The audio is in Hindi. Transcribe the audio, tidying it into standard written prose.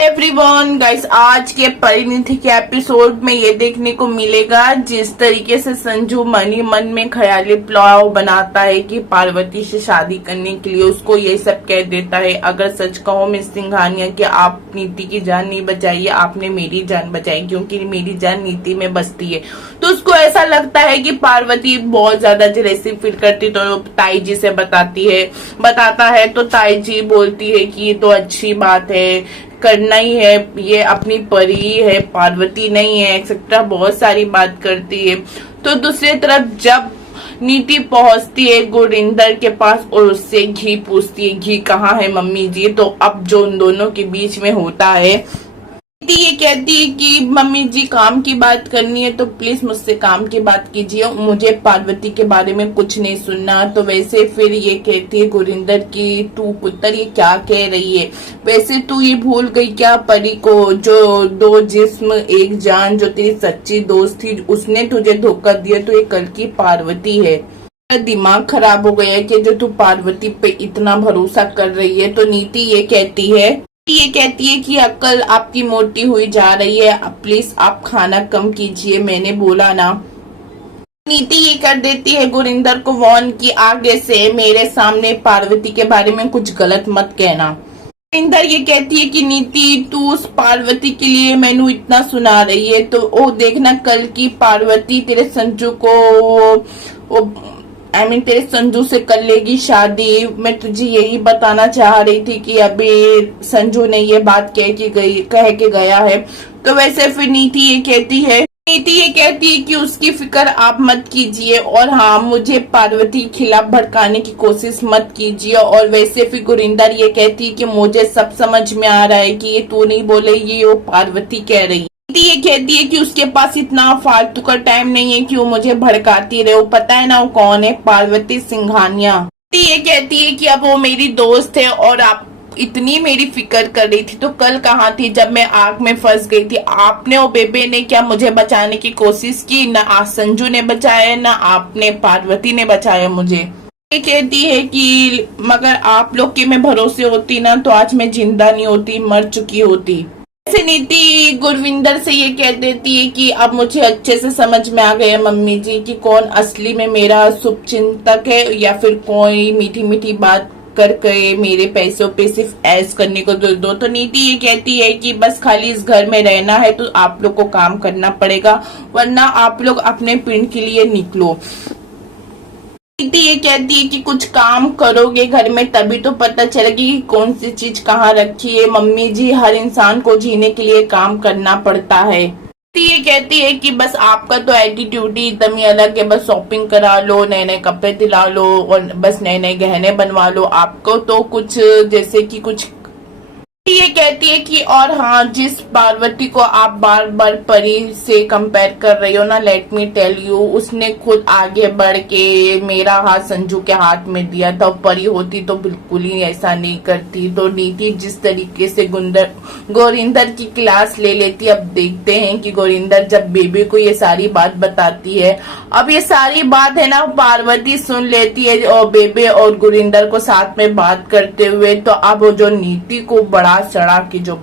एवरीवन गाइस, आज के परिणीति के एपिसोड में ये देखने को मिलेगा जिस तरीके से संजू मन में ख्याली प्लाव बनाता है कि पार्वती से शादी करने के लिए उसको ये सब कह देता है। अगर सच कहो मिस सिंघानिया कि आप नीति की जान नहीं बचाई, आपने मेरी जान बचाई, क्योंकि मेरी जान नीति में बसती है। तो उसको ऐसा लगता है कि पार्वती बहुत ज्यादा जेलसी फील करती, तो ताई जी से बताता है तो ताई जी बोलती है कि ये तो अच्छी बात है, करना ही है, ये अपनी परी है, पार्वती नहीं है, एक्सेट्रा बहुत सारी बात करती है। तो दूसरी तरफ जब नीति पहुंचती है गुरिंदर के पास और उससे घी पूछती है, घी कहाँ है मम्मी जी। तो अब जो उन दोनों के बीच में होता है, नीति ये कहती है कि मम्मी जी काम की बात करनी है तो प्लीज मुझसे काम की बात कीजिए, मुझे पार्वती के बारे में कुछ नहीं सुनना। तो वैसे फिर ये कहती है गुरिंदर की, तू पुत्र ये क्या कह रही है, वैसे तू ये भूल गई क्या परी को, जो दो जिस्म एक जान, जो तेरी सच्ची दोस्त थी उसने तुझे धोखा दिया, तो ये कल की पार्वती है। दिमाग खराब हो गया है कि जो तू पार्वती पे इतना भरोसा कर रही है। तो नीति ये कहती है कि अक्ल आपकी मोटी हुई जा रही है, प्लीज आप खाना कम कीजिए, मैंने बोला ना। नीति ये कर देती है गुरिंदर को वार्न की, आगे से मेरे सामने पार्वती के बारे में कुछ गलत मत कहना। गुरिंदर ये कहती है कि नीति तू उस पार्वती के लिए मैनू इतना सुना रही है, तो वो देखना कल की पार्वती तेरे संजू को तेरे संजू से कर लेगी शादी। मैं तुझे यही बताना चाह रही थी कि अभी संजू ने ये बात कह के गया है। तो वैसे फिर नीति ये कहती है कि उसकी फिक्र आप मत कीजिए, और हाँ मुझे पार्वती के खिलाफ भड़काने की कोशिश मत कीजिए। और वैसे फिर गुरिंदर ये कहती है कि मुझे सब समझ में आ रहा है कि ये तू नहीं बोले, ये वो पार्वती कह रही है। ये कहती है कि उसके पास इतना फालतू का टाइम नहीं है कि वो मुझे भड़काती रहे, वो पता है ना वो कौन है, पार्वती सिंघानिया। ये कहती है कि अब वो मेरी दोस्त है और आप इतनी मेरी फिक्र कर रही थी तो कल कहाँ थी जब मैं आग में फंस गई थी। आपने और बेबे ने क्या मुझे बचाने की कोशिश की, ना संजू ने बचाया ना आपने पार्वती ने बचाया मुझे। ये कहती है कि मगर आप लोग के मैं भरोसे होती ना तो आज मैं जिंदा नहीं होती, मर चुकी होती। ऐसे नीति गुरविंदर से ये कह देती है कि अब मुझे अच्छे से समझ में आ गया मम्मी जी कि कौन असली में मेरा शुभचिंतक है, या फिर कोई मीठी मीठी बात करके मेरे पैसों पे सिर्फ ऐश करने को दो। तो नीति ये कहती है कि बस खाली इस घर में रहना है तो आप लोग को काम करना पड़ेगा, वरना आप लोग अपने पिंड के लिए निकलो। नीति ये कहती है कि कुछ काम करोगे घर में तभी तो पता चलेगी कि कौन सी चीज कहाँ रखी है। मम्मी जी हर इंसान को जीने के लिए काम करना पड़ता है। ये कहती है कि बस आपका तो एटीट्यूड ही एकदम ही अलग है, बस शॉपिंग करा लो, नए नए कपड़े दिला लो और बस नए नए गहने बनवा लो, आपको तो कुछ जैसे कि कुछ। ये कहती है कि और हाँ जिस पार्वती को आप बार बार परी से कंपेयर कर रही हो ना, लेट मी टेल यू, उसने खुद आगे बढ़ के मेरा हाथ संजू के हाथ में दिया था। परी होती तो बिल्कुल ही ऐसा नहीं करती। तो नीति जिस तरीके से गोरिंदर की क्लास ले लेती, अब देखते हैं कि गोरिंदर जब बेबी को ये सारी बात बताती है, अब ये सारी बात है ना पार्वती सुन लेती है और बेबे और गुरिंदर को साथ में बात करते हुए। तो अब जो नीति को बड़ा चढ़ा के जो